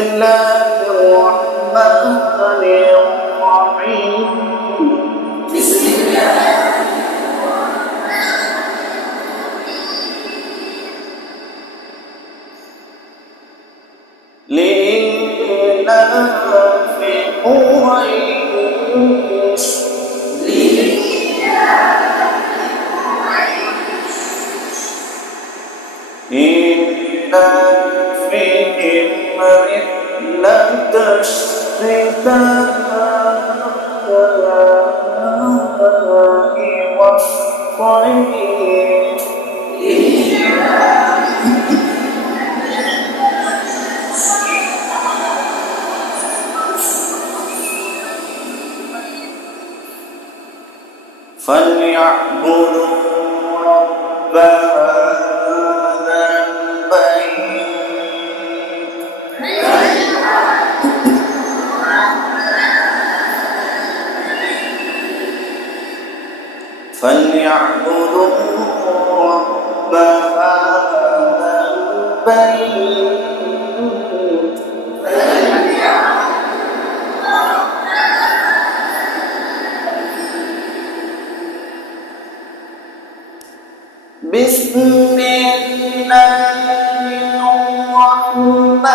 الله الرحمن الرحيم. بسم الله لإيلاف قريش إيلافهم رحلة الشتاء والصيف فليعبدوا رب هذا البيت فليعبدوا رب هذا البيت بسم الله الرحمن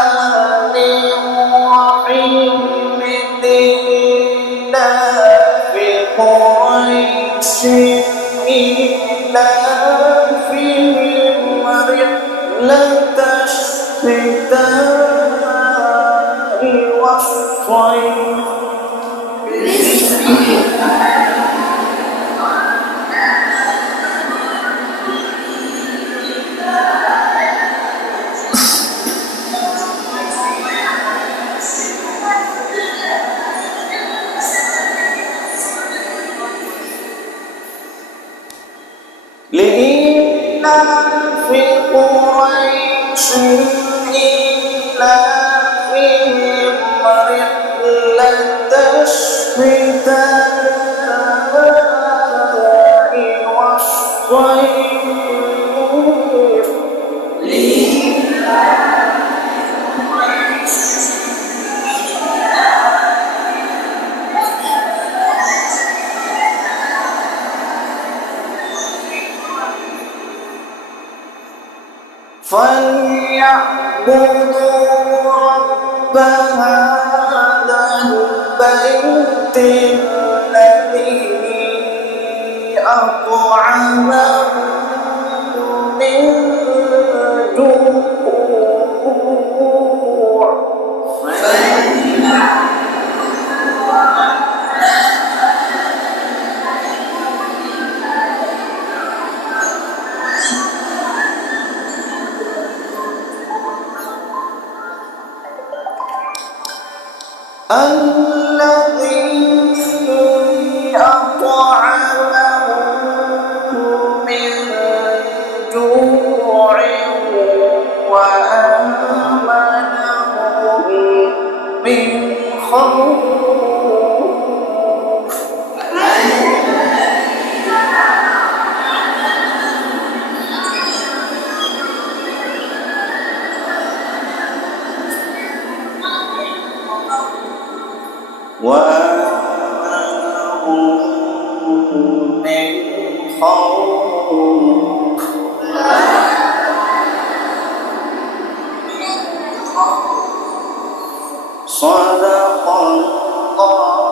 الرحيم. لإيلاف قريش إيلافهم رحلة الشتاء والصيف لإيلاف قريش إيلافهم رحلة الشتاء والصيف فليعبدوا رب هذا البيت الذي أطعمهم من جوع الذي أطعمهم من جوع وآمنهم من خوف. وآمنهم من خوف. صدق الله